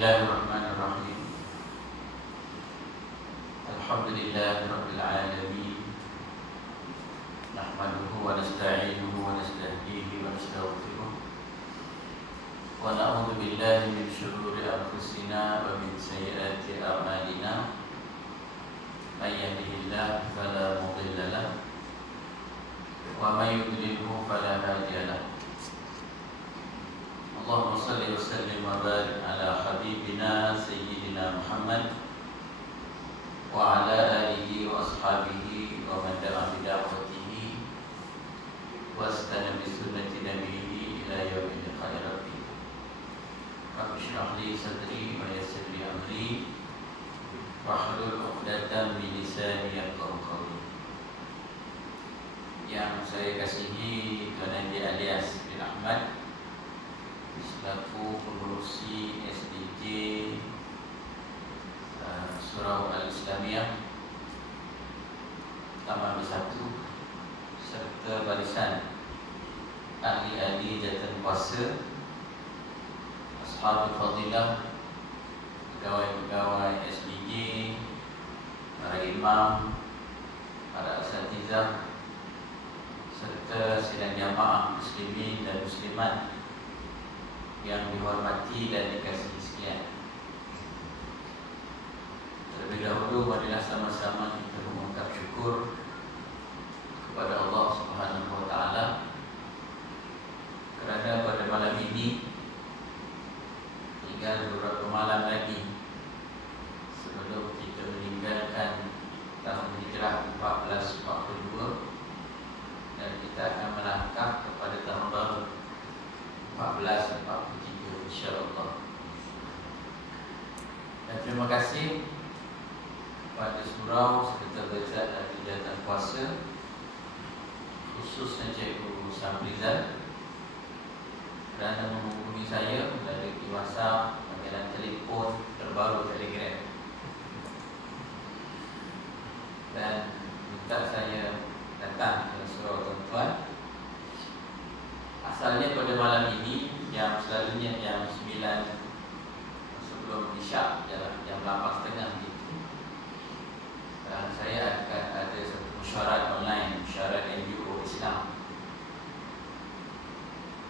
Bismillahirrahmanirrahim. Alhamdulillahirabbil alamin. Nahmaduhu wa nasta'inuhu wa nastahdihi wa nastaghfiruh. Wa na'udzu billahi min shururi anfusina wa min sayyiati a'malina. May yahdihillahu fala mudilla lahu wa may yudlilhu fala hadiya lahu. Allahumma salli wa sallim wa barik ala habibina sayyidina Muhammad wa ala alihi wa ashabihi wa man da'a bi da'watihi wa istana bi sunnati nabiyhi ila yaumil qiyamah. Rabbi shrah li sadri wa yassir li amri wahlul 'uqdatam min lisani yafqahu qawli. Yang saya kasihi Tuan Haji Alias bin Ahmad selaku pengurusi SDJ Surau Al-Islamiyah Taman B1 serta barisan ahli-ahli jawatan kuasa, ashabul fadilah, pegawai-pegawai SDJ, para imam, para asatizah serta sidang jamaah muslimin dan muslimat yang dihormati dan dikasihi sekalian. Terlebih dahulu marilah sama-sama kita mengucap syukur kepada Allah Subhanahu wa taala kerana pada malam ini tinggal beberapa malam lagi sebelum kita meninggalkan tahun hijrah 1442 dan kita akan melangkah kepada tahun baru 1443 insya-Allah. Dan terima kasih kepada surau serta barisan ahli jawatan kuasa, khususnya Cikgu Samrizal, kerana menghubungi saya melalui WhatsApp, panggilan telefon terbaru Telegram, dan minta saya datang ke surau tuan-tuan. Asalnya pada malam ini yang selalunya jam 9 sebelum isyak, jam 8.30 gitu. Dan saya akan ada satu mesyuarat online, mesyuarat NGO Islam.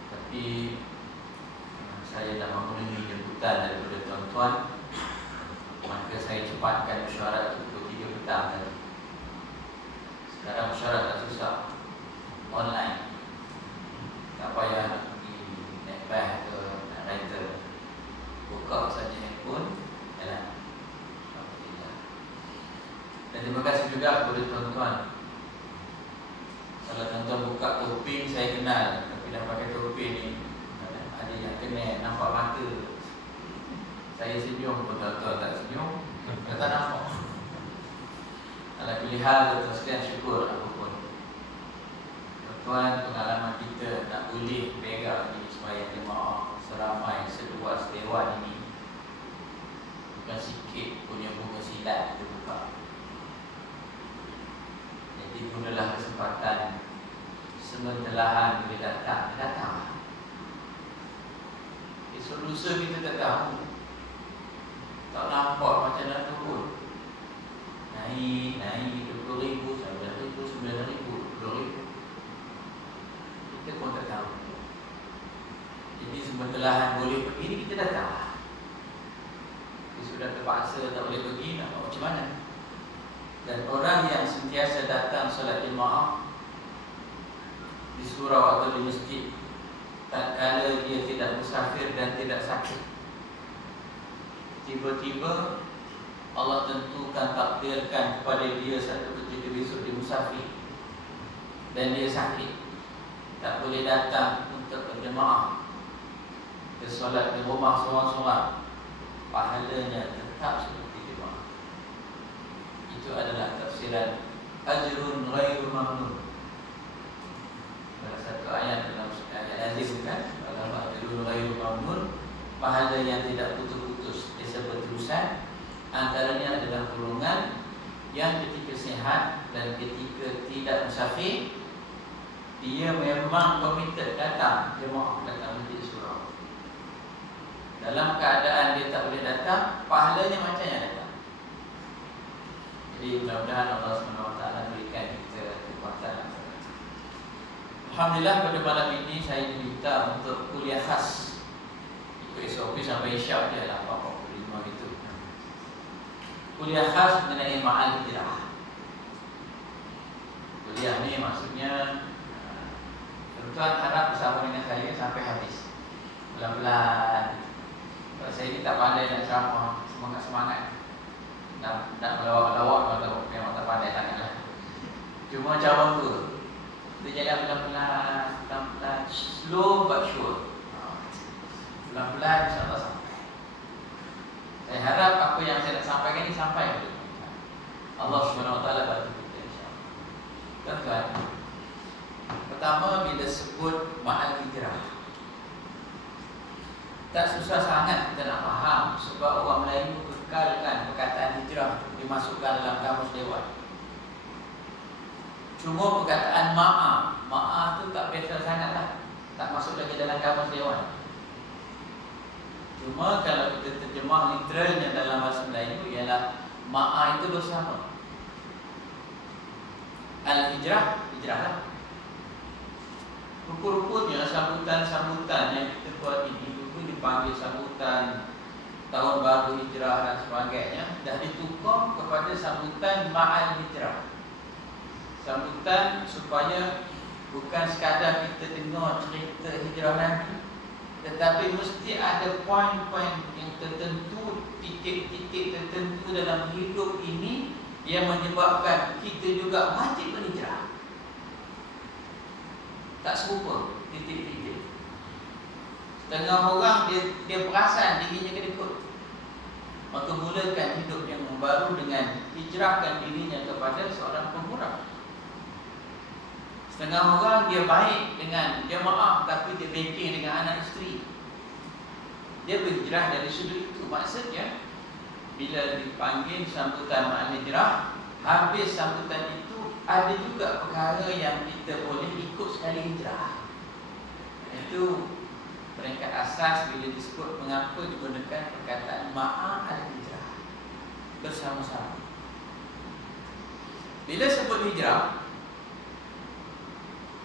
Tapi saya dah memenuhi jemputan daripada tuan-tuan, maka saya cepatkan mesyuarat itu pukul 3 petang tadi. Sekarang mesyuarat dah susah online. Tak payah nak pergi naik bas ke nak rental, buka saja handphone, jalan. Alhamdulillah. Dan terima kasih juga kepada tuan-tuan. Kalau tuan-tuan buka topi, saya kenal, tapi dah pakai topi ni ada yang kena nampak mata. Saya senyum pun tuan-tuan tak senyum, tak nampak. Alhamdulillah, tuan-tuan sekalian, syukur apapun. Tuan, pengalaman kita tak boleh pegang di sembahyang jemaah seramai seluas dewan ini. Bukan sikit punya bunga silat kita buka. Jadi gunalah kesempatan sementelahan bila datang. Esok lusa kita tak tahu, tak nampak macam nak turun. Naik 20,000, 19,000, 9,000, 10,000. Kita pun tak tahu. Jadi sementelahan boleh pergi ni kita datang. Kita sudah terpaksa tak boleh pergi, nak buat macam mana? Dan orang yang sentiasa datang solat jemaah di surau atau di masjid, tak kala dia tidak musafir dan tidak sakit, tiba-tiba Allah tentukan, takdirkan kepada dia satu ketika besok dia musafir dan dia sakit, tak boleh datang untuk berjemaah, bersolat di rumah seorang-seorang, pahalanya tetap seperti jemaah. Itu adalah tafsiran ajrun ghairu mamnun. Salah satu ayat dalam ayat Aziz kan, ajrun ghairu mamnun, pahala yang tidak putus-putus. Dia berterusan. Antaranya adalah golongan yang ketika sehat dan ketika tidak musafir, dia memang komited datang jemaah, datang masjid surau. Dalam keadaan dia tak boleh Jadi mudah-mudahan Allah SWT berikan kita kekuatan. Alhamdulillah pada malam ini saya diminta untuk kuliah khas. Ikut SOP sampai Isyak dia lah 45 gitu. Kuliah khas mengenai ma'al hijrah. Kuliah ni maksudnya tuan harap bersama dengan saya sampai habis. Pelan-pelan. Kalau saya ni tak pandai nak ceramah, semangat-semangat. Nak melawak-lawak memang tak pandai sangatlah. Cuma macam tu. Kita jalan pelan-pelan, slow but sure. Pelan-pelan insya-Allah sampai. Saya harap apa yang saya nak sampaikan ini sampai. Allah Subhanahu Wa Taala bantu kita insya-Allah. Tuan-tuan, pertama bila sebut ma'al hijrah, tak susah sangat kita nak faham sebab orang Melayu kekalkan perkataan hijrah dimasukkan dalam kamus dewan. Cuma perkataan ma'a tu tak biasa sangatlah, tak masuk lagi dalam kamus dewan. Cuma kalau kita terjemah literalnya dalam bahasa Melayu ialah ma'a itu bersama. Al-hijrah, hijrahlah. Rupa-rupanya sambutan-sambutan yang kita buat ini dipanggil sambutan tahun baru hijrah dan sebagainya, dah ditukar kepada sambutan ma'al hijrah. Sambutan supaya bukan sekadar kita dengar cerita hijrah Nabi, tetapi mesti ada poin-poin yang tertentu, titik-titik tertentu dalam hidup ini yang menyebabkan kita juga wajib berhijrah. Tak serupa titik-titik. Setengah orang dia perasan dirinya kedekut, maka mulakan hidup yang baru dengan hijrahkan dirinya kepada seorang pemurah. Setengah orang dia baik dengan jemaah tapi dia backing dengan anak isteri. Dia berhijrah dari sudut itu. Maksudnya bila dipanggil sambutan ma'al hijrah, habis sambutan itu ada juga perkara yang kita boleh ikut sekali hijrah. Itu peringkat asas bila disebut mengapa digunakan perkataan ma'al hijrah bersama-sama. Bila sebut hijrah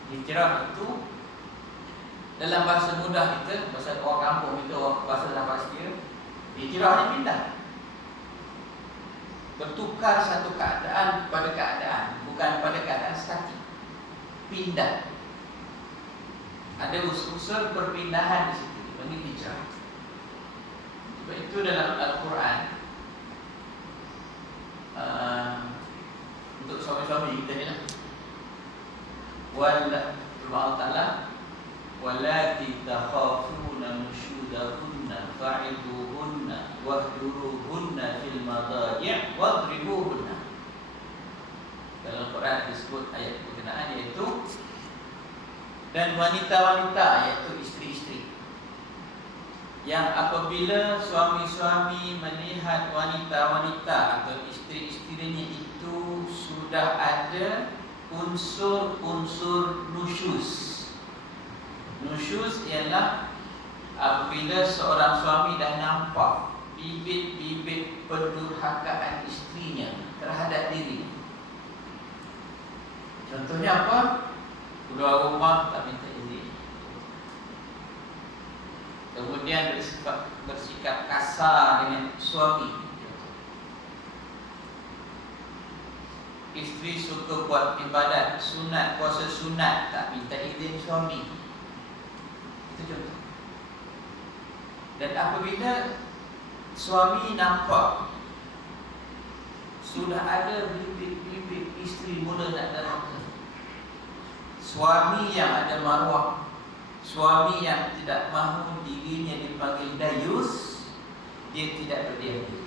itu dalam bahasa mudah kita, bahasa orang kampung itu, bahasa dalam bahasa dia, hijrah ni pindah. Bertukar satu keadaan pada keadaan, bukan pada keadaan statik. Pindah. Ada unsur perpindahan di situ, dipanggil hijrah. Sebab itu dalam Al-Quran, untuk suami-suami kita ni lah, Allah Ta'ala, wallati takhafuna nusyudahunna fa'iduhunna wahjuruhunna fil madai' wadribuhunna. Dalam Quran disebut ayat berkenaan iaitu dan wanita-wanita, iaitu isteri-isteri, yang apabila suami-suami melihat wanita-wanita atau isteri-isterinya itu sudah ada unsur-unsur nusyuz. Nusyuz ialah apabila seorang suami dah nampak bibit-bibit pendurhakaan isterinya terhadap diri. Contohnya apa? Keluar rumah tak minta izin, kemudian bersikap kasar dengan suami. Isteri suka buat ibadat sunat, puasa sunat, tak minta izin suami. Itu contoh. Dan apabila suami nampak sudah ada bibit-bibit isteri mula nak derhaka, suami yang ada maruah, suami yang tidak mahu dirinya dipanggil dayus, dia tidak berdiam diri.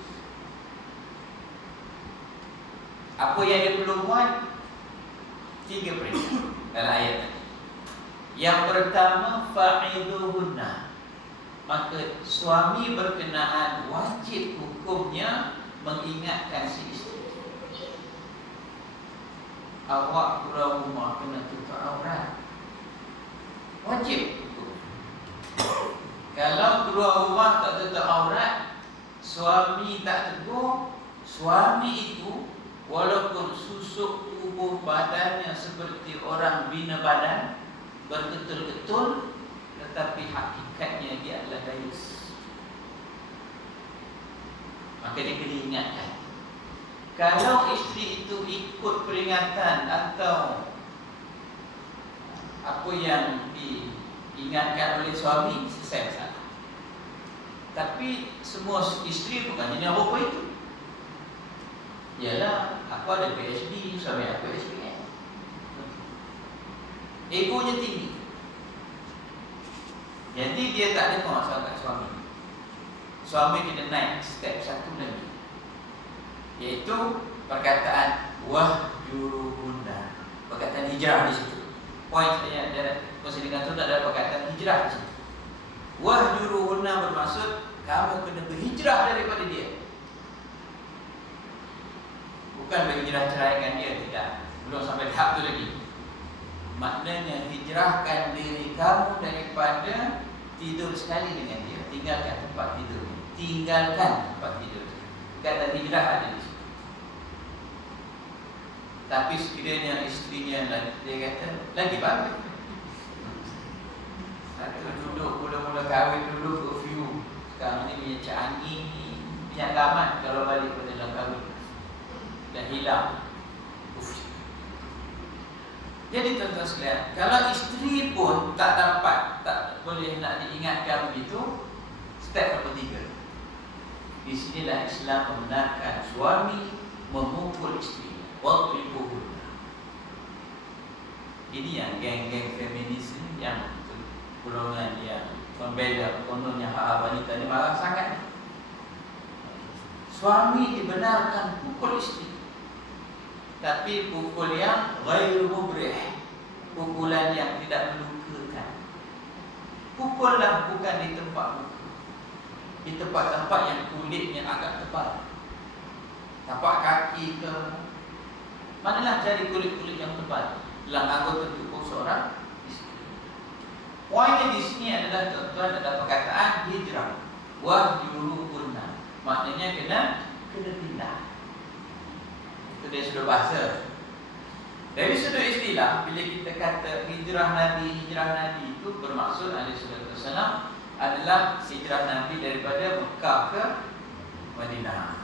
Apa yang dia perlu buat? 3 perintah dalam ayat tadi. Yang pertama, fa'iduhunna. Maka suami berkenaan wajib hukumnya mengingatkan si isteri. Awak keluar rumah kena tutup aurat. Wajib hukum. Kalau keluar rumah tak tutup aurat, suami tak tegur, suami itu walaupun susuk tubuh badannya seperti orang bina badan, bergetul-getul, tetapi hakikatnya dia adalah dayus. Maka dia kena ingatkan, kalau isteri itu ikut peringatan atau apa yang diingatkan oleh suami, selesai masalah. Tapi semua isteri bukan jenis apa itu. Yalah, aku ada PhD, suami aku SPM. Egonya tinggi. Jadi dia tak ada masalah kat suami. Suami kena naik step satu lagi, iaitu perkataan wahjuruhunna, perkataan hijrah di situ. Poin saya dalam persidangan itu adalah perkataan hijrah di situ. Wahjuruhunna bermaksud kamu kena berhijrah daripada dia. Bukan berhijrah ceraikan dia, tidak. Belum sampai tahap itu lagi. Maknanya hijrahkan diri kamu daripada tidur sekali dengan dia. Tinggalkan tempat tidur. Tinggalkan tempat tidur. Kata hijrah ada di situ. Tapi sekiranya istrinya dia kata lagi bagus. Satu duduk mula-mula kahwin dulu review. Sekarang ni minyak angin, minyak gamat kalau balik pada dalam kahwin. Dah hilang. Jadi tuan-tuan sekalian, kalau isteri pun tak dapat, tak boleh nak diingatkan begitu, step nombor 3. Di sinilah Islam membenarkan suami memukul isteri. Wadribuhunna. Ini yang geng-geng feminis ini, yang golongan yang membela kononnya hak wanita ni marah sangat. Suami dibenarkan pukul isteri, tapi pukul yang ghairu mubrih, pukulan yang tidak melukakan. Pukullah bukan di tempat muka, di tempat-tempat yang kulitnya agak tebal, tapak kaki ke manalah, cari kulit-kulit yang tebal dalam anggota tubuh seorang isteri. Poinnya di sini adalah tuan-tuan ada perkataan hijrah, wahjuruhunna, maknanya kena pindah. Itu dari sudut bahasa. Dari sudut istilah, bila kita kata hijrah Nabi itu bermaksud ahli sunnah wasallam adalah hijrah Nabi daripada Mekah ke Madinah.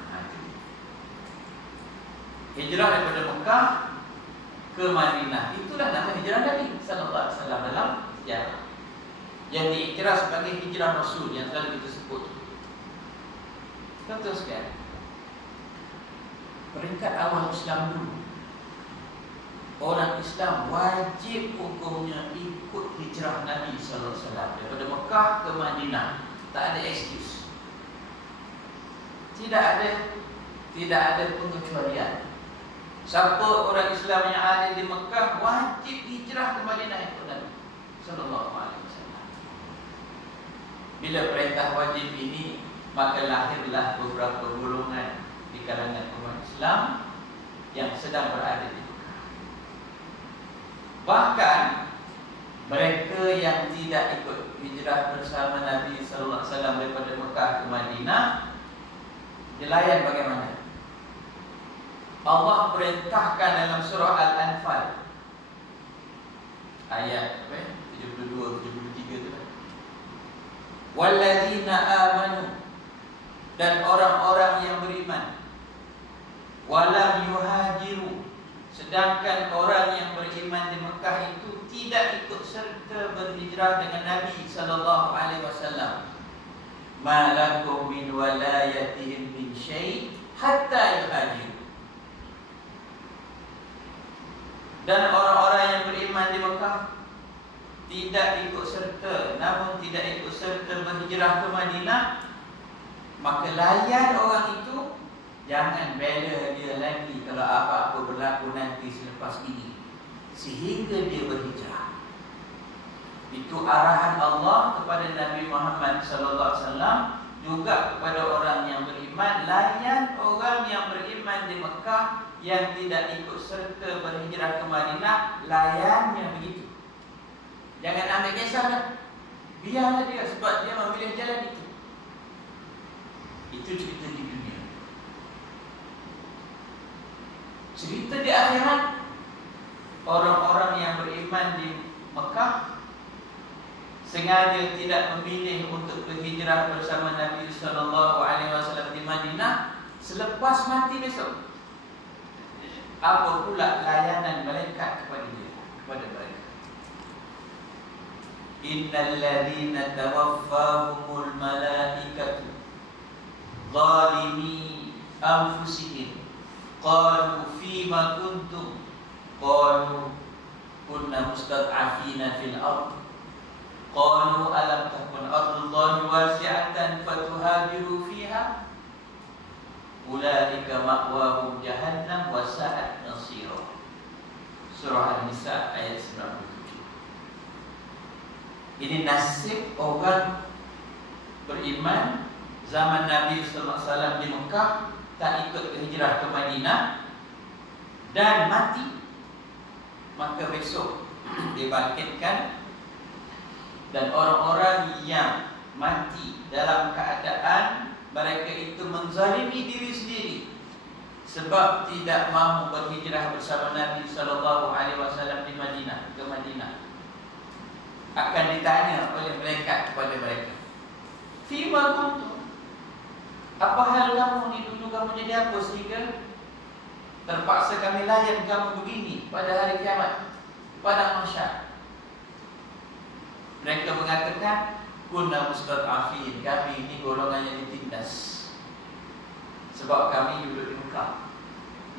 Hijrah daripada Mekah ke Madinah, itulah nama hijrah Nabi sallallahu alaihi wasallam dalam sejarah, yang diiktiraf sebagai hijrah Rasul yang selalu kita sebut. Contoh sekalian, peringkat awal Islam dulu, orang Islam wajib hukumnya ikut hijrah Nabi sallallahu alaihi wasallam daripada Mekah ke Madinah. Tak ada excuse. Tidak ada pengecualian. Siapa orang Islam yang ada di Mekah wajib hijrah ke Madinah ikut Nabi sallallahu alaihi wasallam. Bila perintah wajib ini, maka lahirlah beberapa golongan di kalangan umat Islam yang sedang berada di Mekah. Bahkan mereka yang tidak ikut hijrah bersama Nabi sallallahu alaihi wasallam daripada Mekah ke Madinah, dilayan bagaimana? Allah perintahkan dalam surah Al-Anfal ayat 72 73 tu. Walladzina amanu, dan orang-orang yang beriman, walam yuhajiru, sedangkan orang yang beriman di Mekah itu tidak ikut serta berhijrah dengan Nabi sallallahu alaihi wasallam, malakum min walayatihim min syai' hatta yuhajiru. Dan orang-orang yang beriman di Mekah tidak ikut serta, namun tidak ikut serta berhijrah ke Madinah, maka layan orang itu, jangan bela dia lagi kalau apa-apa berlaku nanti selepas ini, sehingga dia berhijrah. Itu arahan Allah kepada Nabi Muhammad sallallahu alaihi wasallam, juga kepada orang yang beriman, layan orang yang beriman di Mekah yang tidak ikut serta berhijrah ke Madinah, layannya begitu. Jangan ambil kisahlah, biarlah dia, sebab dia memilih jalan itu. Itu cerita di dunia. Cerita di akhirat, orang-orang yang beriman di Mekah sengaja tidak memilih untuk berhijrah bersama Nabi SAW di Madinah selepas mati besok. Apa pula layanan malaikat kepada mereka? Innal ladzina tawaffahumul malaikatu zalimi anfusihim qalu fima kuntum qalu kunna mustad'afina fil ardh qalu alam takun ardullahi wasi'atan fatuhajiru fiha ulaika ma'wahum jahannam wa sa'at masira. Surah An-Nisa ayat 97. Ini nasib orang beriman zaman Nabi sallallahu alaihi wasallam di Mekah, tak ikut hijrah ke Madinah dan mati. Maka besok dibangkitkan, dan orang-orang yang mati dalam keadaan mereka itu menzalimi diri sendiri sebab tidak mahu berhijrah bersama Nabi SAW di Madinah, ke Madinah, akan ditanya oleh malaikat kepada mereka, fima kuntum, apa hal kamu ni, dulu kamu jadi apa sehingga terpaksa kami layan kamu begini pada hari kiamat, pada mahsyar? Mereka mengatakan, kunna mustad'afin, kami ini golongan yang ditindas sebab kami duduk di Mekah.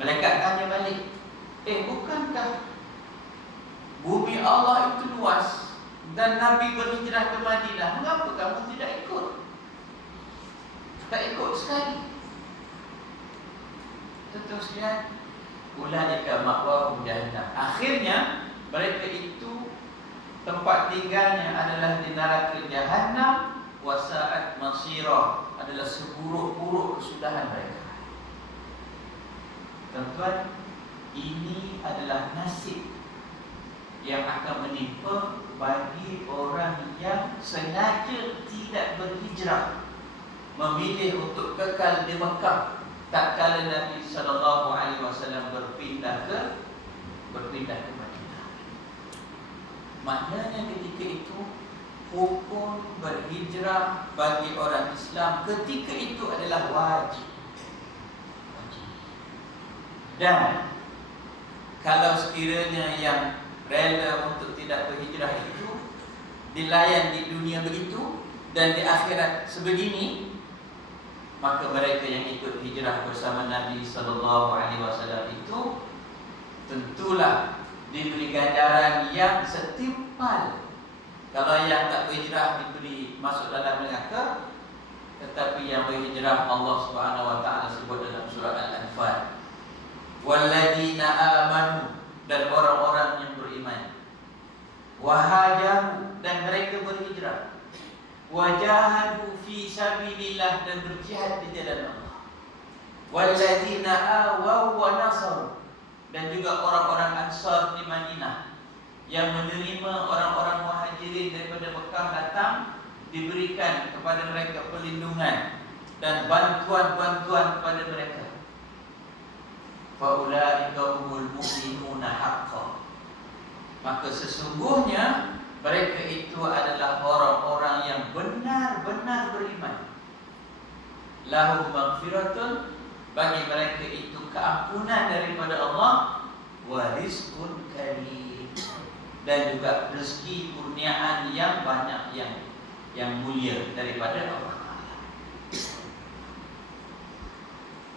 Malaikat tanya balik, bukankah bumi Allah itu luas dan Nabi berhijrah ke Madinah, mengapa kamu tidak ikut? Tak ikut sekali. Terusnya, ulaika ma'wahum jahannam. Akhirnya mereka itu tempat tinggalnya adalah di neraka Jahannam, wasa'at masira, adalah seburuk-buruk kesudahan mereka. Tuan-tuan, ini adalah nasib yang akan menimpa bagi orang yang sengaja tidak berhijrah, memilih untuk kekal di Mekah tak kala Nabi SAW berpindah ke Madinah. Maknanya ketika itu hukum berhijrah bagi orang Islam ketika itu adalah wajib. Dan kalau sekiranya yang rela untuk tidak berhijrah itu dilayan di dunia begitu dan di akhirat sebegini, maka mereka yang ikut hijrah bersama Nabi SAW itu tentulah diberi ganjaran yang setimpal. Kalau yang tak berhijrah diberi masuk dalam neraka, tetapi yang berhijrah Allah Subhanahu wa taala sebut dalam surah Al-Anfal, walladzina amanu, dan orang-orang yang beriman, wahajaru, dan mereka berhijrah, wajahadu fi sabilillah, dan berjihad di jalan Allah, walladzina awaw wa nasaru, dan juga orang-orang Ansar di Madinah yang menerima orang-orang Muhajirin daripada Mekah datang, diberikan kepada mereka perlindungan dan bantuan-bantuan kepada mereka. Faulaika humul mu'minuna haqqan, maka sesungguhnya mereka itu adalah orang-orang yang benar-benar beriman. Lahum maghfiratun, bagi mereka itu keampunan daripada Allah, wa rizqun karim, dan juga rezeki kurniaan yang banyak, yang mulia daripada Allah.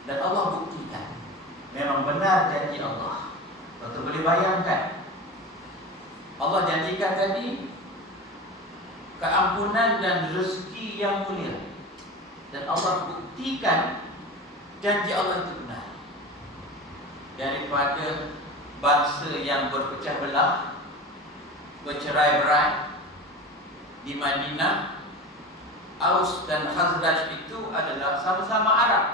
Dan Allah buktikan memang benar janji Allah. Kita boleh bayangkan, Allah janjikan tadi keampunan dan rezeki yang mulia, dan Allah buktikan janji Allah itu benar. Daripada bangsa yang berpecah belah, bercerai-berai di Madinah, Aus dan Khazraj itu adalah sama-sama Arab,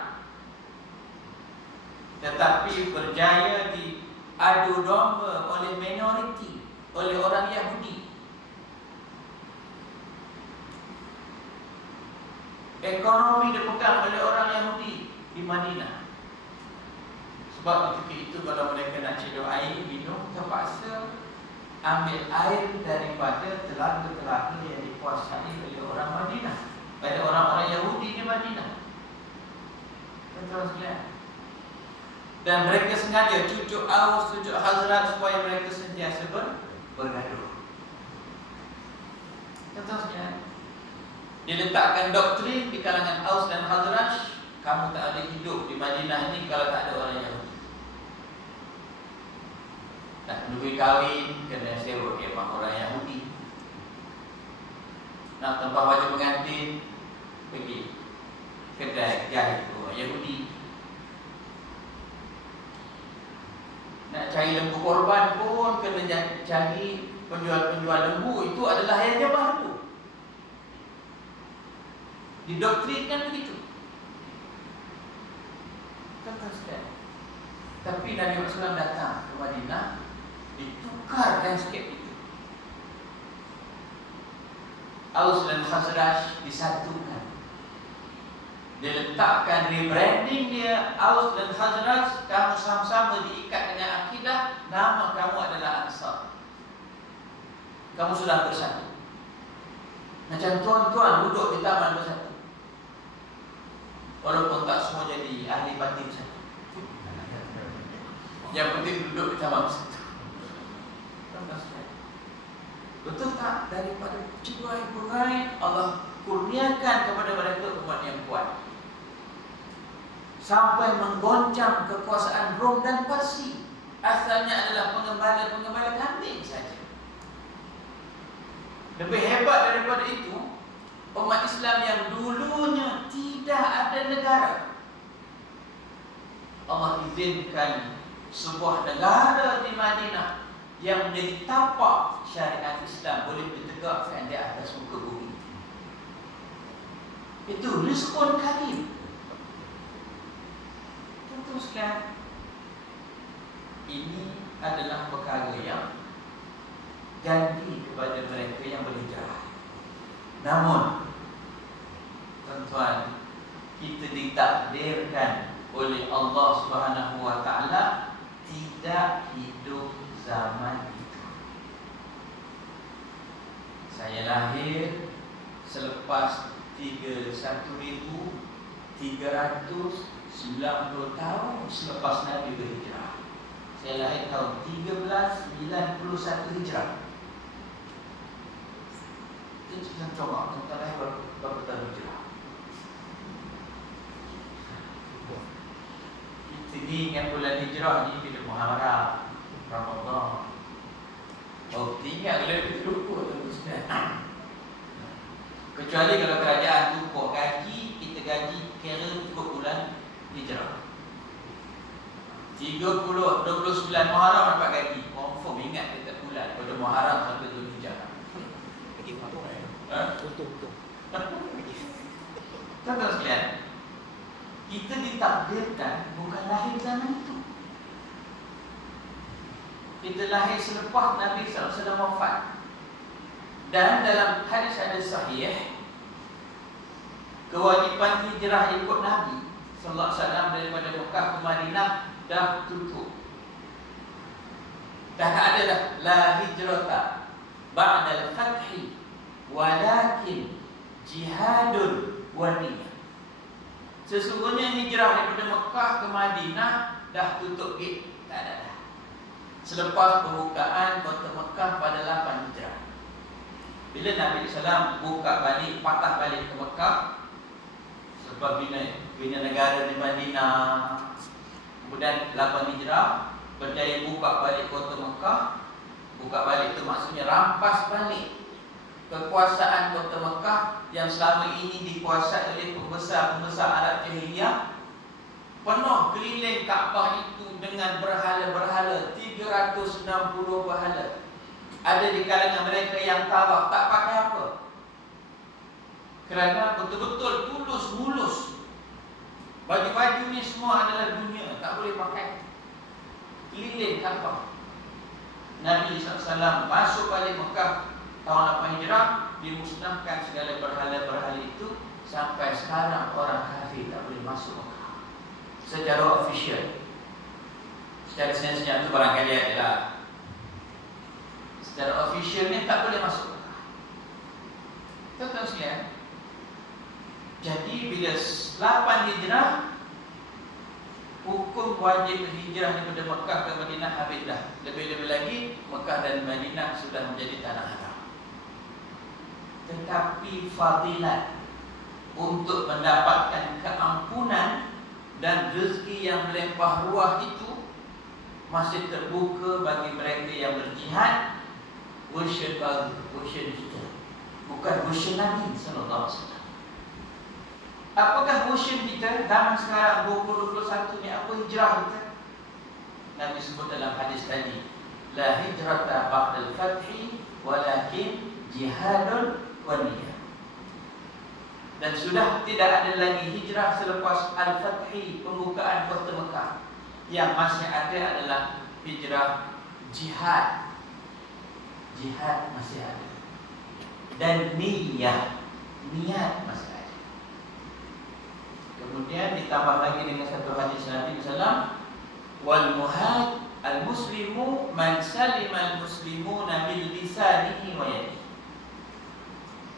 tetapi berjaya diadu domba oleh minoriti, oleh orang Yahudi. Ekonomi dipegang oleh orang Yahudi di Madinah. Sebab ketika itu kalau mereka nak cedoh air minum, terpaksa ambil air daripada telaga-telaga yang dikuasai oleh orang Madinah, oleh orang-orang Yahudi di Madinah. Tuan-tuan sekalian, dan mereka sengaja cucuk Aus, cucuk Khazraj supaya mereka sentiasa bergaduh. Tuan-tuan sekalian, diletakkan doktrin di kalangan Aus dan Khazraj, kamu tak boleh hidup di Madinah ini kalau tak ada orang Yahudi. Nak duit kahwin, kena sewa kemah orang Yahudi. Nak tempah baju pengantin, pergi kedai jahit orang Yahudi. Nak cari lembu korban pun kena cari penjual-penjual lembu. Itu adalah yang baru. Didoktrinkan begitu. Tapi Nabi Muhammad datang ke Madinah, ditukarkan sikit itu. Aus dan Khazraj disatukan. Diletakkan rebranding dia, Aus dan Khazraj, kamu sama-sama diikat dengan akidah, nama kamu adalah Ansar. Kamu sudah bersatu. Macam tuan-tuan duduk di taman bersatu. Walaupun tak semua jadi ahli batin satu. Yang penting duduk di taman bersatu. Betul tak? Daripada cerai-berai, Allah kurniakan kepada mereka umat yang kuat, sampai menggoncang kekuasaan Rom dan Parsi. Asalnya adalah pengembala-pengembala kambing saja. Lebih hebat daripada itu, umat Islam yang dulunya tidak ada negara, Allah izinkan sebuah negara di Madinah yang menjadi tapak syariat Islam boleh ditegakkan di atas muka bumi. Itu rizqun karim. Teruskan. Ini adalah perkara yang janji kepada mereka yang berhijrah. Namun, tuan-tuan, kita ditakdirkan oleh Allah Subhanahu wa taala tidak hidup zaman itu. Saya lahir selepas 1390 tahun selepas Nabi berhijrah. Saya lahir tahun 1391 Hijrah. Itu kita coba tentang lahir berapa tahun Hijrah. Ini ingat bulan Hijrah ni bila Muharram, Ramadan. Oh, tinggal lebih lupa tuan-tuan. Kecuali kalau kerajaan tu kok gaji, kita gaji kira ikut bulan Hijrah. 29 Muharram dapat gaji. Confirm ingat dekat bulan pada Muharram sampai Zulhijjah. Betul. Tuan-tuan sekalian, kita ditakdirkan bukan lahir zaman itu. Kita lahir selepas Nabi SAW wafat. Dan dalam hadis ada sahih, kewajipan hijrah ikut Nabi SAW daripada Mekah ke Madinah dah tutup. Dah tak ada dah. La hijrata ba'dal fathi walakin jihadun wa niyah. Sesungguhnya hijrah daripada Mekah ke Madinah dah tutup gate, tak ada dah. Selepas pembukaan kota Mekah pada 8 Hijrah. Bila Nabi SAW buka balik, patah balik ke Mekah, sebab bina negara di Madinah, kemudian 8 Hijrah berjaya buka balik kota Mekah. Buka balik itu maksudnya rampas balik kekuasaan kota Mekah yang selama ini dikuasai oleh pembesar-pembesar Arab Jahiliyah. Penuh keliling Kaabah itu dengan berhala-berhala, 360 berhala. Ada di kalangan mereka yang tawaf tak pakai apa, kerana betul-betul tulus mulus. Baju-baju ni semua adalah dunia, tak boleh pakai. Keliling Kaabah. Nabi SAW masuk balik Mekah tahun 8 Hijrah, dimusnahkan segala berhala-berhala itu. Sampai sekarang orang kafir tak boleh masuk Mekah secara official. Secara sensnya itu barangkali adalah secara officialnya tak boleh masuk. Tuan-tuan sekalian, jadi bila 8 hijrah, hukum wajib hijrah daripada Mekah ke Madinah habis dah. Lebih-lebih lagi Mekah dan Madinah sudah menjadi tanah haram. Tetapi fadilat untuk mendapatkan keampunan dan rezeki yang melimpah ruah itu masih terbuka bagi mereka yang berjihad. Version baru, version kita, bukan version Nabi sallallahu alaihi wasallam. Apakah version kita zaman sekarang 2021 ni? Apa hijrah kita? Nabi sebut dalam hadis tadi, la hijrata ba'dal fathi walakin jihadun wa niyyah. Dan sudah tidak ada lagi hijrah selepas al-fathi, pembukaan kota Mekah. Yang masih ada adalah hijrah jihad. Jihad masih ada. Dan niat masih ada. Kemudian ditambah lagi dengan satu hadis Nabi sallallahu, wal muhaj al-muslimu man salima al-muslimuna bil lisanihi wa yadihi.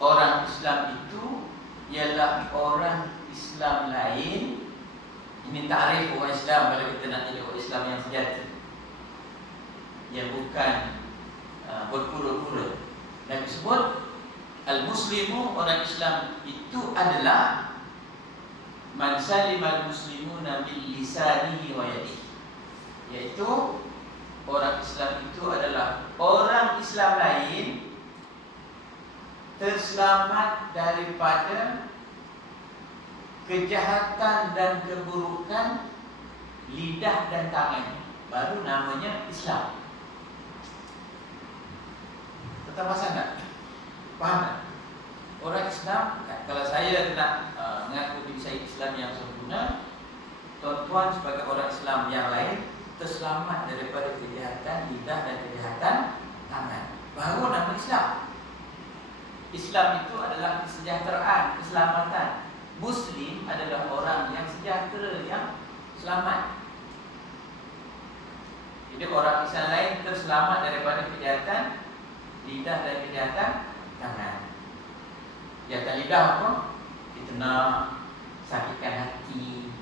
Orang Islam itu ialah orang Islam lain. Ini takrif orang Islam kalau kita nak jadi orang Islam yang sejati, yang bukan berpura-pura. Nabi sebut al-muslimu, orang Islam itu adalah man salima al-muslimuna bil lisanihi wa yadihi, iaitu orang Islam itu adalah orang Islam lain terselamat daripada kejahatan dan keburukan lidah dan tangannya, baru namanya Islam. Tetap sangat faham tak? Orang Islam, kalau saya nak mengaku diri saya Islam yang sempurna, tuan-tuan sebagai orang Islam yang lain terselamat daripada kejahatan lidah dan kejahatan tangan, baru nama Islam. Islam itu adalah kesejahteraan, keselamatan. Muslim adalah orang yang sejahtera, yang selamat. Jadi orang Islam lain terselamat daripada kejahatan lidah dan kejahatan tangan. Kejahatan lidah apa? Fitnah, sakitkan hati,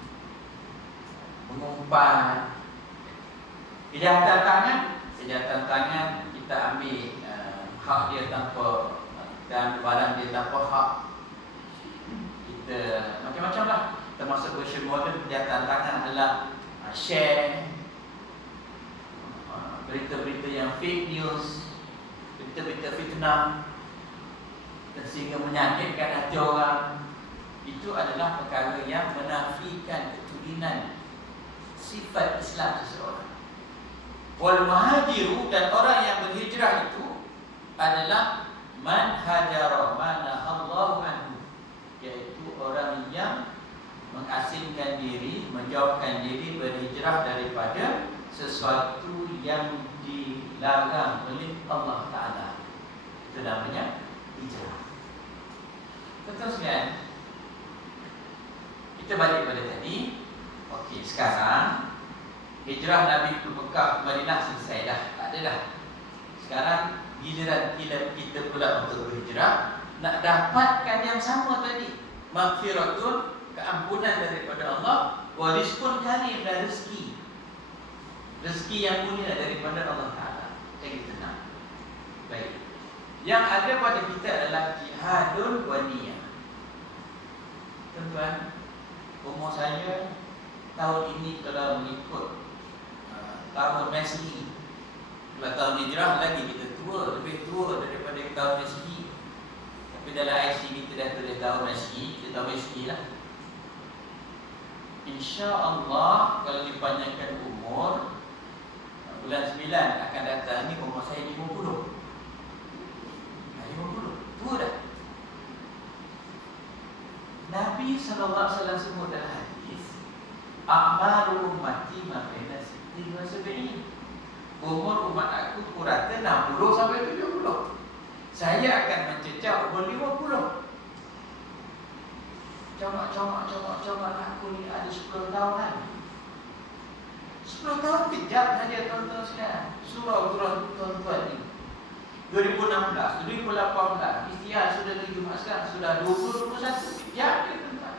mengumpat. Kejahatan tangan kita ambil hak dia tanpa, dan barang dia tanpa hak. Kita macam-macam lah. Termasuk version modern kejahatan tangan adalah share berita-berita yang fake news, berita-berita fitnah, dan sehingga menyakitkan hati orang. Itu adalah perkara yang menafikan keturunan sifat Islam seseorang. Wal muhajiru, dan orang yang berhijrah itu adalah man hajara ma nahallahu anhu, iaitu orang yang mengasingkan diri, menjauhkan diri, berhijrah daripada sesuatu yang dilarang oleh Allah Ta'ala. Itu namanya hijrah. Betul sekalian? Kita balik pada tadi. Okey, sekarang hijrah Nabi ke Mekah, Madinah selesai dah. Tak ada dah. Sekarang giliran kita pula untuk berhijrah, nak dapatkan yang sama tadi, maghfiratun, keampunan daripada Allah, wa rizqun karim, dan rezeki yang mulia daripada Allah Ta'ala. Jadi tenang. Baik. Yang ada pada kita adalah jihadun wa niyah. Tuan-tuan, umur saya tahun ini kalau mengikut tahun Masehi, kalau tahun hijrah lagi kita tua, lebih tua daripada tahun Masehi. Tapi dalam IC kita dah tulis tahun Masehi, kita tahun Masehi lah. InsyaAllah kalau dipanjangkan umur, bulan 9 akan datang ni umur saya 50. 50, tua dah. Nabi SAW sebut dalam hadis, a'malu ummati ma baina 60 wa 70. Umur umat aku kurata 60 sampai 70. Saya akan mencecah umur 50. Coba aku ni ada 10 tahun lagi. 10 tahun kejap saja tuan-tuan sekalian. Surau tuan-tuan ni 2016, 2018, istiar sudah 7 sekarang sudah 2021. Ya, tuan-tuan.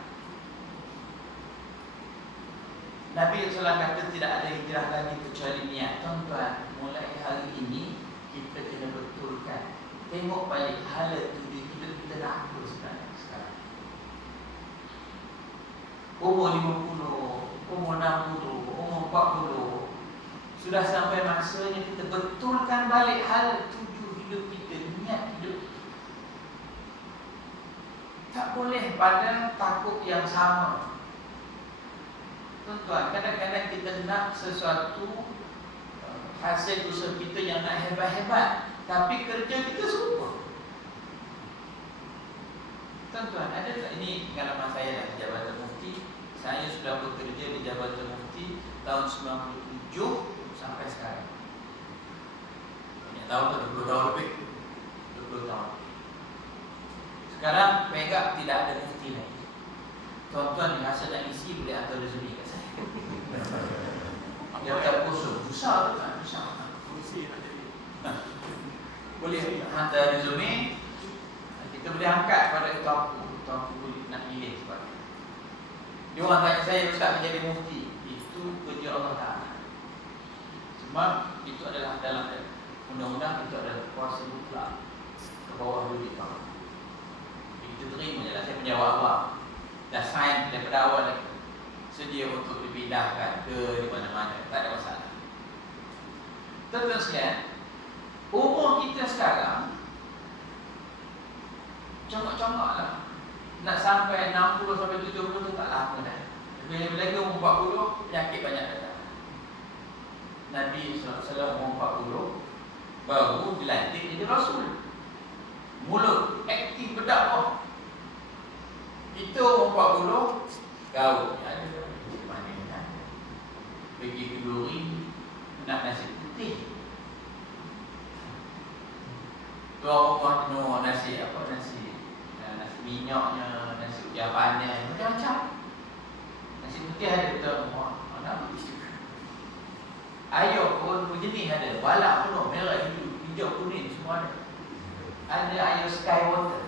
Nabi SAW kata tidak ada hijrah lagi kecuali niat. Tuan-tuan, mulai hari ini kita kena betulkan. Tengok balik hala tuju hidup kita nak apa sebenarnya sekarang. Umur 50, umur 60, umur 40, sudah sampai masanya kita betulkan balik hal tuju hidup kita, niat hidup kita. Tak boleh pada takut yang sama. Tuan-tuan, kadang-kadang kita nak sesuatu hasil usaha kita yang nak hebat-hebat, tapi kerja kita serupa. Tuan-tuan, ada tak ini pengalaman saya dalam Jabatan Mufti? Saya sudah bekerja di Jabatan Mufti tahun 97 sampai sekarang. Banyak tahun tu, 20 tahun lebih. 20 tahun. Sekarang Perak tidak ada mufti lagi. Tuan-tuan yang rasa nak isi boleh hantar resume kat saya. Dia tak kosong. Susah tu kan? Susah. Boleh hantar resume. Kita boleh angkat pada tuan-tuan boleh nak pilih sebagainya. Dia orang tanya saya, Ustaz menjadi mufti, itu kerja Allah Ta'ala. Sebab itu adalah dalam undang-undang, itu adalah kuasa mutlak ke bawah dulu di bawah. Kita terima je lah, saya menjawab apa. Dah sign daripada awal lagi. Sedia untuk dipindahkan ke di mana-mana, tak ada masalah. Tuan-tuan sekalian, umur kita sekarang congok-congok lah. Nak sampai 60 sampai 70 tu tak lama dah. Bila lagi umur 40, penyakit banyak datang. Nabi SAW umur 40 baru dilantik jadi Rasul. Mulut aktif berdakwah. Kita umur 40 gaul. Ada mana nak pergi ke Duri nak nasi putih. Tuan rumah penuh nasi apa, nasi minyaknya, nasi ujapannya, macam-macam. Nasi putih ada betul rumah. Mana ayam pun berjenis ada, balak penuh, merah, hijau, kuning, semua ada. Ada ayam Skywater.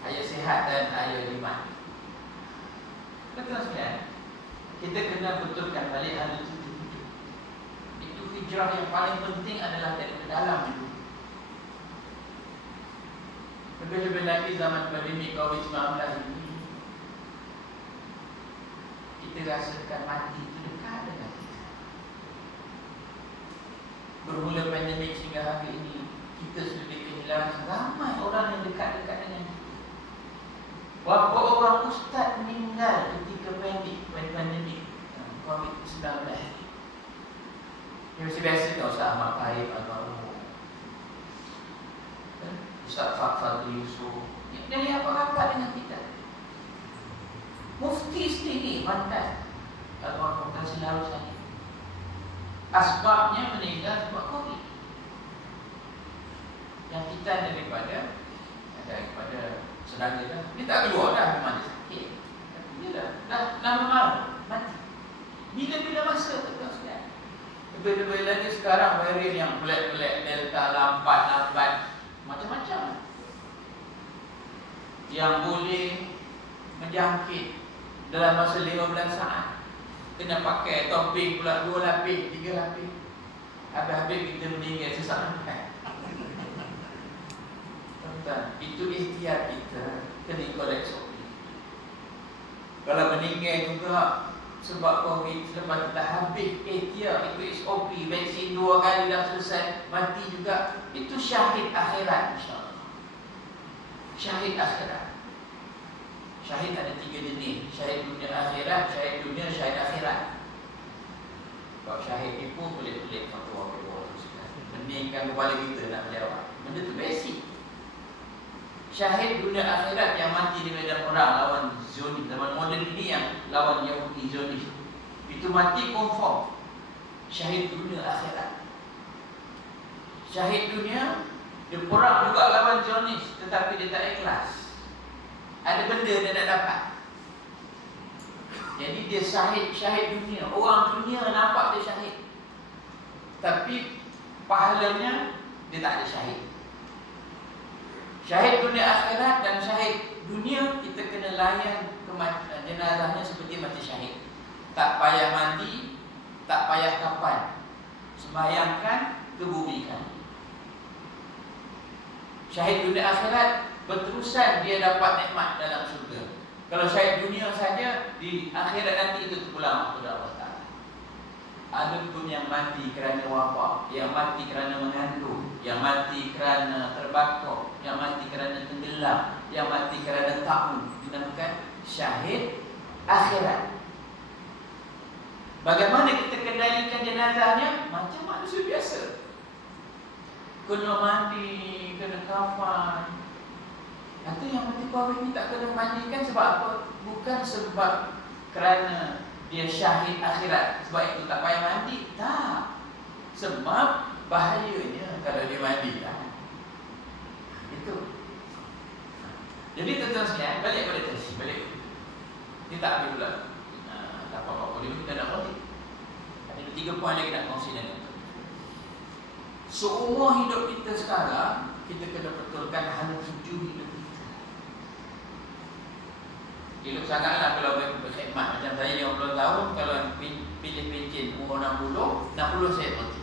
Ayam sihat dan ayam limat. Betul sekalian. Kita kena betulkan balik hal itu. Itu hijrah yang paling penting adalah dari dalam itu. Lebih-lebih lagi zaman pandemik COVID-19 ini, kita rasakan mati itu dekat dengan kita. Bermula pandemik sehingga hari ini, kita sudah kehilangan ramai orang yang dekat-dekat dengan kita. Berapa orang ustaz meninggal ketika pandemik COVID-19. Yang biasa tak usah Ahmad Taib atau Ustaz Fadli Yusuf. Dari apa rapat dengan kita? Mufti sendiri mantan atau bukan selalu saja. Asbabnya meninggal sebab COVID. Yang kita daripada sedang dia dia tak keluar dah memang dia sakit. Dia dah lama mati. Bila masa tu kan sudah. Lebih-lebih lagi sekarang varian yang pelik-pelik, Delta, lambat macam-macam yang boleh menjangkit dalam masa 15 saat. Kena pakai topik pula 2 lapis, 3 lapis. Habis-habis kita meninggal sesak nafas. Tuan-tuan, itu ikhtiar kita kena koleksi. Kalau meninggal juga sebab COVID, selepas kita habis ikhtiar, ikut SOP, vaksin 2 kali dah selesai, mati juga, itu syahid akhirat insyaAllah. Syahid akhirat. Syahid ada 3 jenis. Syahid dunia akhirat, syahid dunia, syahid akhirat. Kalau syahid ni pun pelik-pelik fatwa kedua. Meningkan kepala kita nak menjawab. Benda tu basic. Syahid dunia akhirat yang mati di medan perang lawan Zionis. Zaman moden ini yang lawan Yahudi Zionis. Itu mati confirm. Syahid dunia akhirat. Syahid dunia, dia perang juga lawan Zionis, tetapi dia tak ikhlas. Ada benda dia nak dapat. Jadi dia syahid dunia. Orang dunia nampak dia syahid, tapi pahalanya dia tak ada syahid. Syahid dunia akhirat dan syahid dunia, kita kena layan jenazahnya seperti mati syahid. Tak payah mandi, tak payah kapan, sembahyangkan, kebumikan. Syahid dunia akhirat berterusan dia dapat nikmat dalam surga. Kalau syahid dunia saja, di akhirat nanti itu terpulang kepada Allah Ta'ala. Ada pun yang mati kerana wabak, yang mati kerana mengandung, yang mati kerana terbakar, yang mati kerana tenggelam, yang mati kerana taun, dinamakan syahid akhirat. Bagaimana kita kendalikan jenazahnya? Macam manusia biasa. Kena mandi, kena kafan. Atau yang mati kahwin ni tak kena mandikan sebab apa? Bukan sebab kerana dia syahid akhirat, sebab itu tak payah mandi. Tak. Sebab bahayanya kalau dia mandikan. Itu. Jadi tuan-tuan sekalian, balik pada tadi, balik. Kita tak ambil pula. Tak apa-apa, kita nak kongsi. Ada 3 poin lagi nak kongsi dengan tuan. Seumur hidup kita sekarang, kita kena betulkan hanya 7 hidup kita. Hidup sangatlah kalau berkhidmat. Macam saya 50 tahun, kalau pilih pencen umur 60 saya berhenti.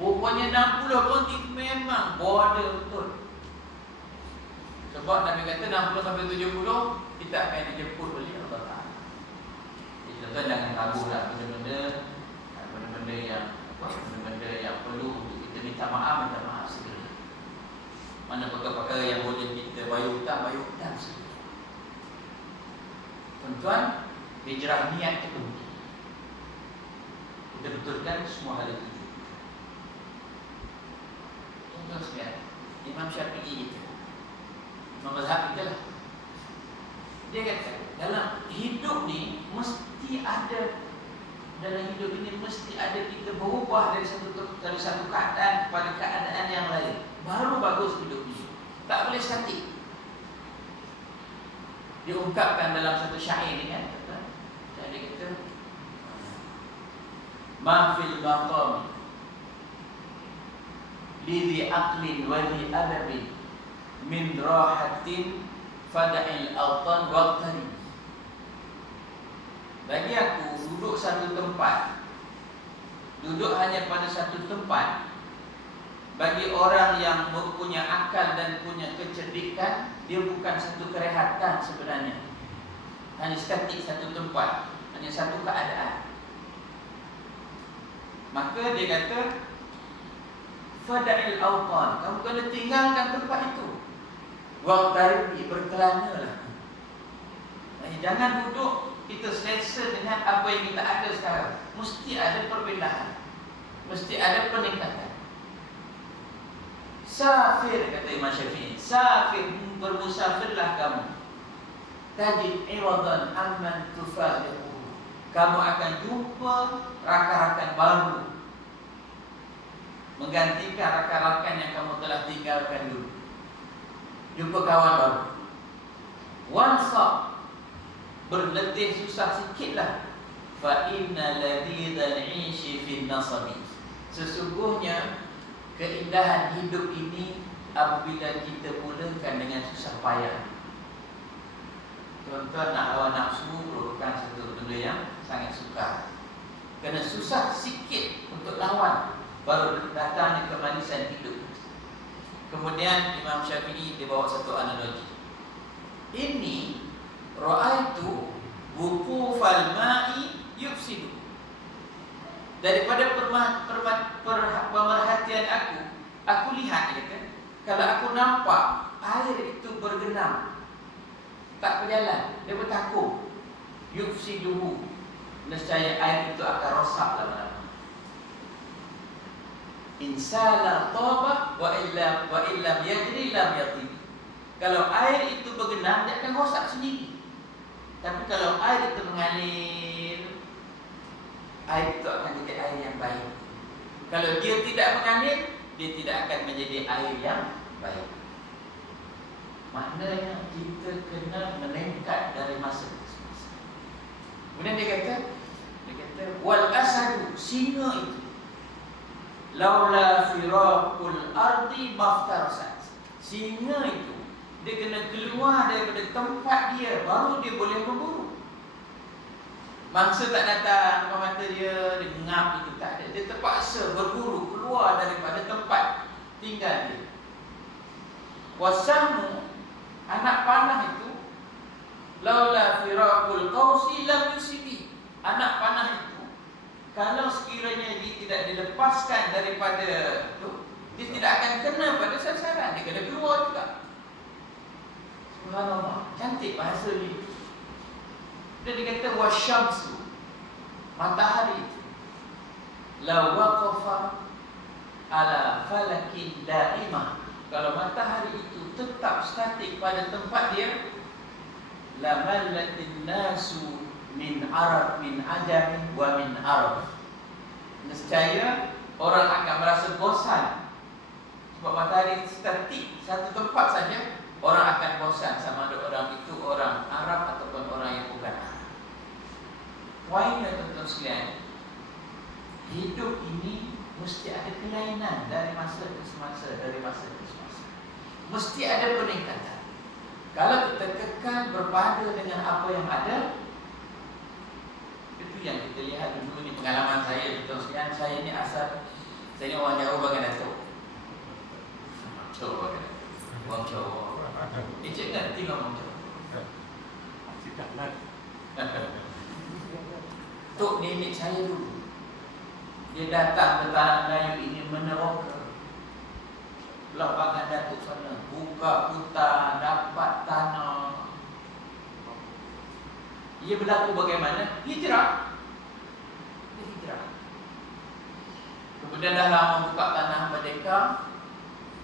Rupanya 60 berhenti itu memang border betul. Sebab Nabi kata 60 sampai 70 kita akan dijemput oleh Allah Ta'ala. Jadi tuan-tuan jangan ragulah benda-benda yang perlu untuk kita minta maaf segera. Mana perkara-perkara yang boleh kita bayar hutang segera. Tuan-tuan, hijrah niat itu penting. Kita betulkan semua hal itu. Tuan-tuan sekalian, Imam Syafi'i kita, Imam mazhab kita lah, dia kata dalam hidup ni mesti ada, dalam hidup ini mesti ada kita berubah dari satu keadaan kepada keadaan yang lain, baru bagus hidup ini. Tak boleh statik. Diungkapkan dalam satu syair ni kan, jadi kita ma fil maqam li aqlin wa li adabin min rahatin fada'il awtan waqtani. Bagi aku, duduk satu tempat, duduk hanya pada satu tempat, bagi orang yang mempunyai akal dan punya kecerdikan, dia bukan satu kerehatan sebenarnya. Hanya statik satu tempat, hanya satu keadaan. Maka dia kata, fada'il awtan, kamu kena tinggalkan tempat itu. Waqtari, berkelanalah. Jangan duduk kita selesa dengan apa yang kita ada sekarang. Mesti ada perbezaan, mesti ada peningkatan. Safir, kata Imam Syafi'i, safir, bermusafirlah kamu. Tajid iwadan amman tufadiquhu, kamu akan jumpa rakan-rakan baru, menggantikan rakan-rakan yang kamu telah tinggalkan dulu. Jumpa kawan baru. Wansab, berletih susah sikitlah. Fa inna ladidhal 'ishi fin nasabi, sesungguhnya keindahan hidup ini apabila kita mulakan dengan susah payah. Tuan-tuan, nak lawan nafsu merupakan satu benda yang sangat sukar. Kena susah sikit untuk lawan, baru datangnya kemanisan hidup. Kemudian Imam Syafi'i dia bawa satu analogi. Ini ra'aitu wukufal ma'i yufsidu. Daripada pemerhatian aku lihat, dia kata, kalau aku nampak air itu bergenang, tak berjalan, dia bertakung, yufsiduhu, nescaya air itu akan rosak lama-lama. Insala taba wa illam yajri lam yatib. Kalau air itu bergenang, dia akan rosak sendiri. Tapi kalau air itu mengalir, air itu akan jadi air yang baik. Kalau dia tidak mengalir, dia tidak akan menjadi air yang baik. Maknanya kita kena meningkat dari masa ke masa. Kemudian dia kata wal asadu, singa itu, laula firaqul ardi maftarasat. Singa itu dia kena keluar daripada tempat dia baru dia boleh berburu. Mangsa tak datang depan mata dia, dia ngap itu tak ada. Dia terpaksa berburu keluar daripada tempat tinggal dia. Wasamu, anak panah itu, laula firaqul qausi lam yusibi. Anak panah itu, kalau sekiranya dia tidak dilepaskan daripada itu, dia tidak akan kena pada sasaran. Dia kena keluar juga. Subhanallah, cantik bahasa ni. Dia dikata wasyamsu, matahari itu, la waqafa ala falakin daimah. Kalau matahari itu tetap statik pada tempat dia, la mallatin nasu min arab min ajam wa min arab. Nescaya orang akan merasa bosan. Sebab matahari statik satu tempat saja, orang akan bosan, sama ada orang itu orang Arab ataupun orang yang bukan Arab. Poinnya tuan-tuan sekalian, hidup ini mesti ada kelainan dari masa ke semasa, mesti ada peningkatan. Kalau kita kekal berpada dengan apa yang ada, itu yang kita lihat dulu di pengalaman saya, tuan-tuan sekalian. Saya ni asal, saya ni orang Jawa bagian Datuk. Jawa bagian Datuk, orang Jawa. Cik ngerti ngomong Jawa. Tok nenek saya dulu, dia datang ke tanah Melayu ini meneroka. Lapangan Datuk sana, buka hutan, dapat tanah. Ia berlaku bagaimana? Hijrah. Dia hijrah. Kemudian dah lama buka tanah merdeka,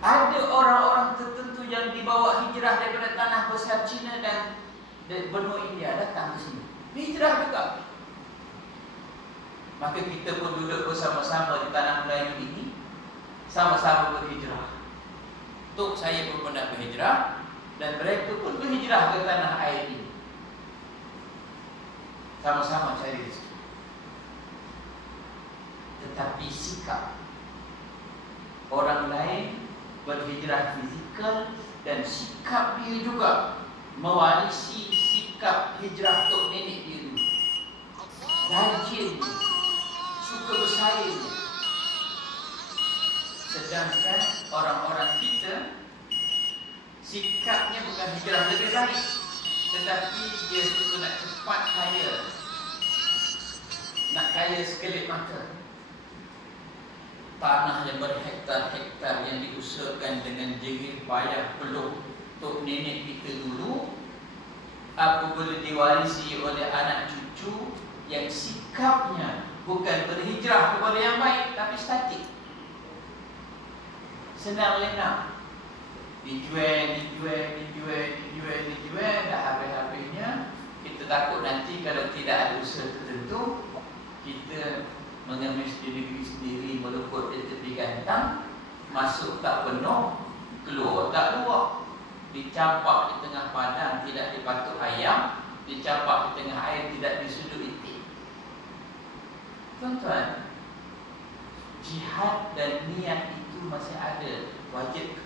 ada orang-orang tertentu yang dibawa hijrah daripada tanah besar Cina dan benua India datang ke sini. Hijrah juga. Maka kita pun duduk bersama-sama di tanah Melayu ini, sama-sama berhijrah. Tok saya pun pernah berhijrah, dan mereka pun berhijrah ke tanah air ini. Sama-sama cari rezeki. Tetapi sikap orang lain berhijrah fizikal, dan sikap dia juga mewarisi sikap hijrah tok nenek dia dulu. Rajin, suka bersaing. Sedangkan orang-orang kita sikapnya bukan hijrah lebih baik, tetapi dia suka nak cepat kaya, nak kaya sekelip mata. Tanah yang berhektar-hektar yang diusahakan dengan jerih payah peluh tok nenek kita dulu, apabila diwarisi oleh anak cucu yang sikapnya bukan berhijrah kepada yang baik, tapi statik, senang lena, dijual, dah habis-habisnya. Kita takut nanti kalau tidak ada usaha tertentu, kita mengemis diri sendiri, meluput di tepi gantang, masuk tak penuh, keluar tak luar, dicampak di tengah padang tidak dipatuk ayam, dicampak di tengah air tidak disudut itik. Tuan-tuan, jihad dan niat itu masih ada, wajib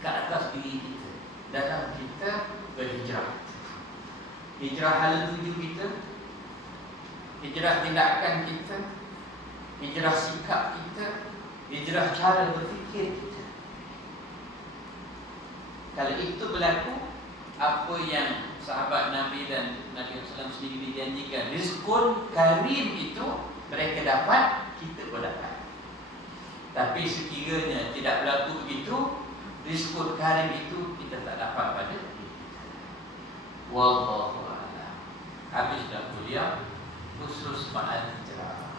ke atas diri kita dalam kita berhijrah. Hijrah hal tuju kita, hijrah tindakan kita, hijrah sikap kita, hijrah cara berfikir kita. Kalau itu berlaku, apa yang sahabat Nabi dan Nabi SAW sendiri dijanjikan, rizqun karim itu mereka dapat, kita pun dapat. Tapi sekiranya tidak berlaku begitu, rizqun karim itu kita tak dapat pada kita. Wallahu a'lam. Habis dah kuliah khusus ma'al hijrah.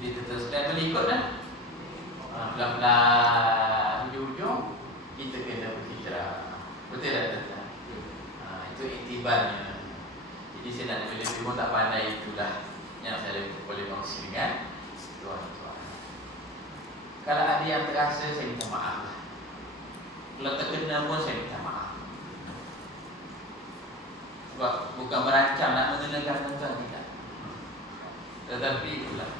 Jadi terus sekalian berikut dah. Pelan-pelan hujung-hujung kita kena berhijrah. Betul tak tuan-tuan? Itu iktibarnya. Jadi saya nak lebih-lebih pun tak pandai, itulah yang saya boleh kongsi dengan tuan-tuan. Kalau ada yang terasa, saya minta maaf lah. Kalau terkena pun saya minta maaf. Bukan merancang nak mengenakan tuan-tuan tidak. Tetapi itulah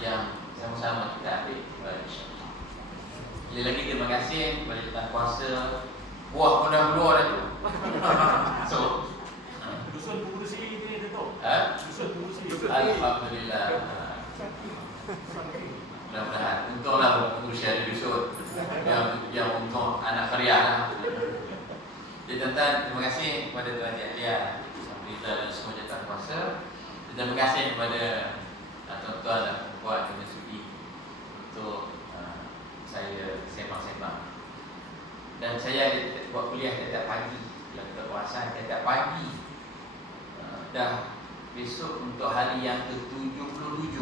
yang sama-sama kita ambil. Sekali lagi terima kasih kepada Tuan Kuasa. Wah, pun dah keluar dah tu. So, Dusun pengurusi ini Dato'. Dusun pengurusi. Alhamdulillah. Mudah-mudahan untunglah pengurusi ada dusun. Yang untung anak karya lah. Jadi tuan-tuan, terima kasih kepada Tuan Yahya, Alhamdulillah dan semua Tuan Kuasa. Terima kasih kepada tuan-tuan dan puan yang sudi untuk saya sembang-sembang. Dan saya buat kuliah setiap pagi, yang berpuasa setiap pagi. Dah besok untuk hari yang ke-77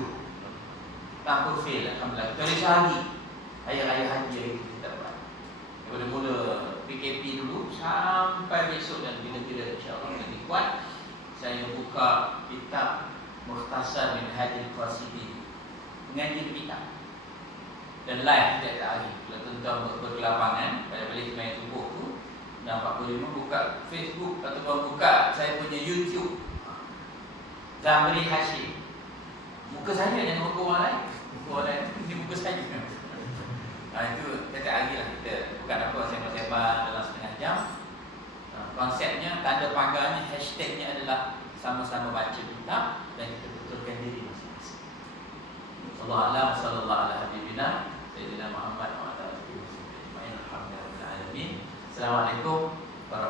tanpa fail, alhamdulillah. Kecuali sehari Hari-Raya Haji hari itu kita buat. Daripada mula PKP dulu sampai besok, dan bila-bila insya-Allah lebih kuat, saya buka kitab Mukhtasar Minhajul Qasidin, mengaji di kitab dan live setiap hari. Kalau tuan-tuan berkelapangan pada balik main subuh tu, nampak boleh buka Facebook ataupun buka saya punya YouTube, Zamri Hashim. Muka saya, jangan muka orang lain. Muka orang lain, ini muka saya. Itu setiap hari lah kita. Bukan apa, sembang-sembang dalam setengah jam. Konsepnya, tanda pagarnya, hashtagnya adalah sama-sama baca kitab dan kita betulkan diri masing-masing. Wallahualam, sallallahu ala habibina Sayyidina Muhammad wa ala alihi wa sahbihi ajma'in. Alhamdulillah. Assalamualaikum